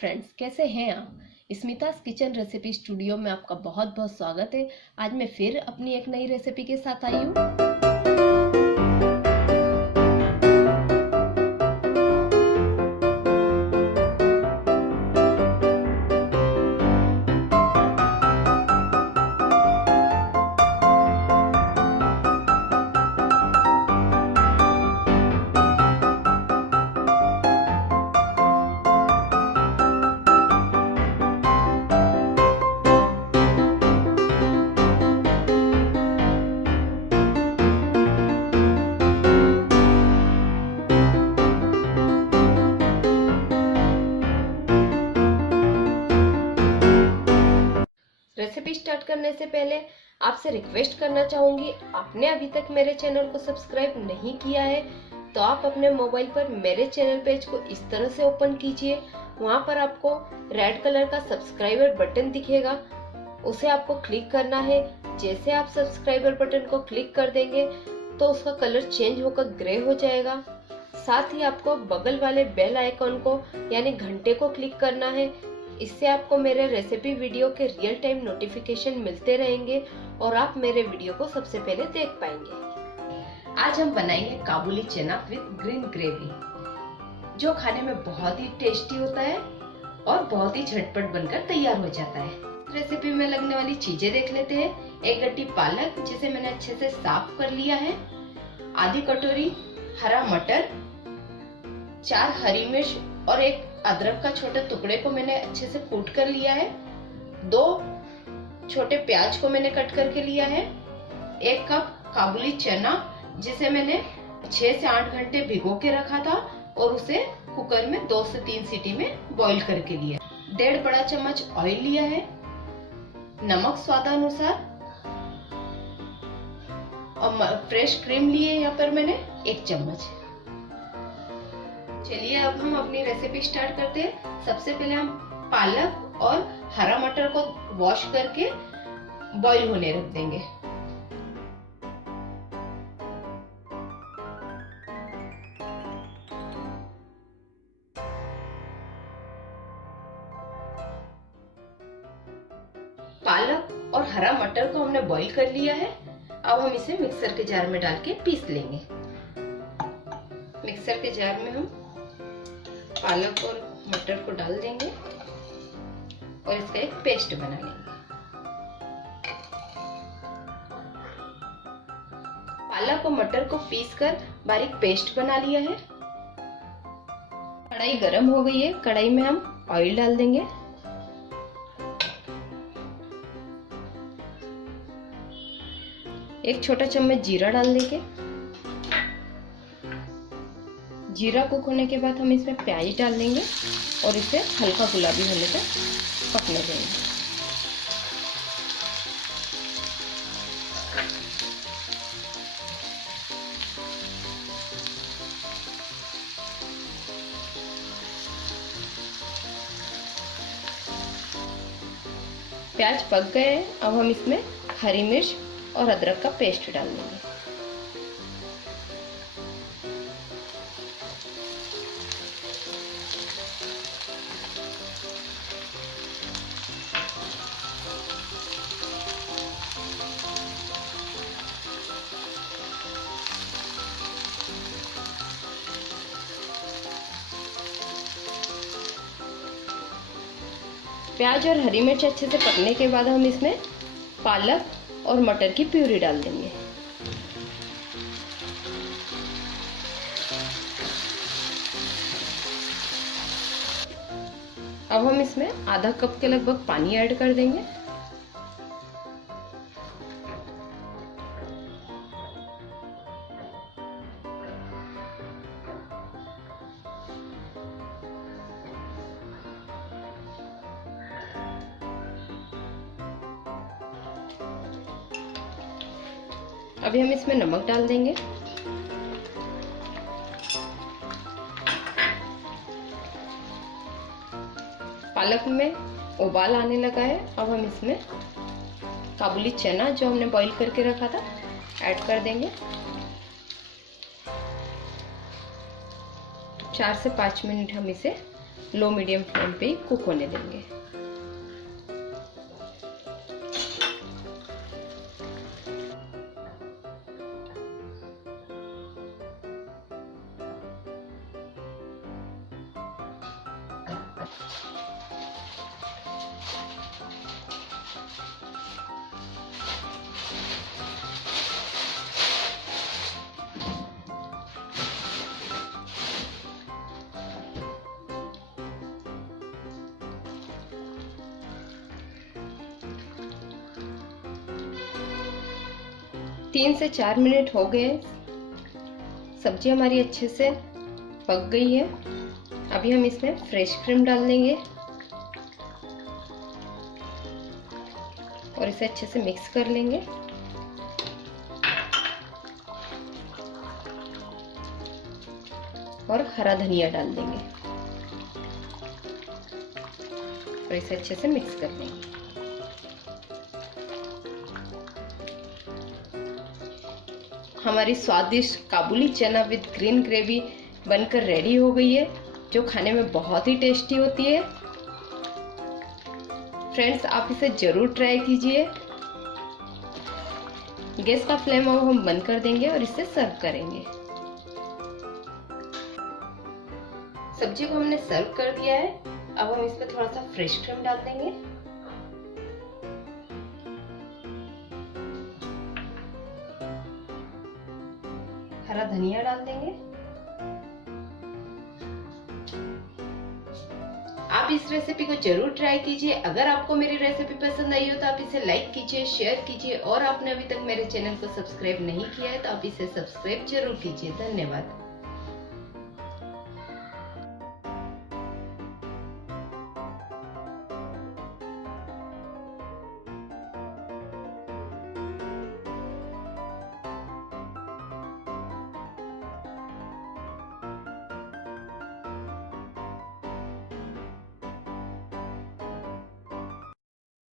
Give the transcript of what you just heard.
Friends, कैसे हैं आप। स्मिता's किचन रेसिपी स्टूडियो में आपका बहुत बहुत स्वागत है। आज मैं फिर अपनी एक नई रेसिपी के साथ आई हूँ। रेसिपी स्टार्ट करने से पहले आपसे रिक्वेस्ट करना चाहूंगी, आपने अभी तक मेरे चैनल को सब्सक्राइब नहीं किया है तो आप अपने मोबाइल पर मेरे चैनल पेज को इस तरह से ओपन कीजिए। वहां पर आपको रेड कलर का सब्सक्राइबर बटन दिखेगा, उसे आपको क्लिक करना है। जैसे आप सब्सक्राइबर बटन को क्लिक कर देंगे तो उसका कलर चेंज होकर ग्रे हो जाएगा। साथ ही आपको बगल वाले बेल आइकॉन को यानी घंटे को क्लिक करना है। इससे आपको मेरे रेसिपी वीडियो के रियल टाइम नोटिफिकेशन मिलते रहेंगे और आप मेरे वीडियो को सबसे पहले देख पाएंगे। आज हम बनाएंगे काबुली चना विद ग्रीन ग्रेवी, जो खाने में बहुत ही टेस्टी होता है और बहुत ही झटपट बनकर तैयार हो जाता है। रेसिपी में लगने वाली चीजें देख लेते हैं। एक गड्डी पालक जिसे मैंने अच्छे से साफ कर लिया है, आधी कटोरी हरा मटर, 4 हरी मिर्च और एक अदरक का छोटे टुकड़े को मैंने अच्छे से कूट कर लिया है। 2 छोटे प्याज को मैंने कट करके लिया है। 1 कप काबुली चना जिसे मैंने 6 से 8 घंटे भिगो के रखा था और उसे कुकर में 2 से 3 सीटी में बॉईल करके लिया। 1.5 बड़ा चम्मच ऑयल लिया है, नमक स्वादानुसार और फ्रेश क्रीम लिए यहाँ पर मैंने 1 चम्मच। चलिए अब हम अपनी रेसिपी स्टार्ट करते हैं। सबसे पहले हम पालक और हरा मटर को वॉश करके बॉईल होने रख देंगे। पालक और हरा मटर को हमने बॉईल कर लिया है। अब हम इसे मिक्सर के जार में डाल के पीस लेंगे। मिक्सर के जार में हम पालक और मटर को डाल देंगे और इसका एक पेस्ट बना लेंगे। पालक और मटर को पीसकर बारीक पेस्ट बना लिया है। कढ़ाई गरम हो गई है, कढ़ाई में हम ऑयल डाल देंगे। एक छोटा चम्मच जीरा डाल देंगे। जीरा कुक होने के बाद हम इसमें प्याज डाल देंगे और इसे हल्का गुलाबी होने तक पकने देंगे। प्याज पक गए हैं, अब हम इसमें हरी मिर्च और अदरक का पेस्ट डाल देंगे। प्याज और हरी मिर्च अच्छे से पकने के बाद हम इसमें पालक और मटर की प्यूरी डाल देंगे। अब हम इसमें आधा कप के लगभग पानी ऐड कर देंगे। अभी हम इसमें नमक डाल देंगे। पालक में उबाल आने लगा है, अब हम इसमें काबुली चना जो हमने बॉईल करके रखा था ऐड कर देंगे। 4 से 5 मिनट हम इसे लो मीडियम फ्लेम पे कुक होने देंगे। तीन से 4 मिनट हो गए, सब्जी हमारी अच्छे से पक गई है। अभी हम इसमें फ्रेश क्रीम डाल देंगे और इसे अच्छे से मिक्स कर लेंगे। और हरा धनिया डाल देंगे और इसे अच्छे से मिक्स कर लेंगे। हमारी स्वादिष्ट काबुली चना विद ग्रीन ग्रेवी बनकर रेडी हो गई है, जो खाने में बहुत ही टेस्टी होती है। फ्रेंड्स, आप इसे जरूर ट्राई कीजिए। गैस का फ्लेम अब हम बंद कर देंगे और इसे सर्व करेंगे। सब्जी को हमने सर्व कर दिया है। अब हम इसमें थोड़ा सा फ्रेश क्रीम डाल देंगे। हरा धनिया डाल देंगे। आप इस रेसिपी को जरूर ट्राई कीजिए। अगर आपको मेरी रेसिपी पसंद आई हो तो आप इसे लाइक कीजिए, शेयर कीजिए और आपने अभी तक मेरे चैनल को सब्सक्राइब नहीं किया है तो आप इसे सब्सक्राइब जरूर कीजिए। धन्यवाद।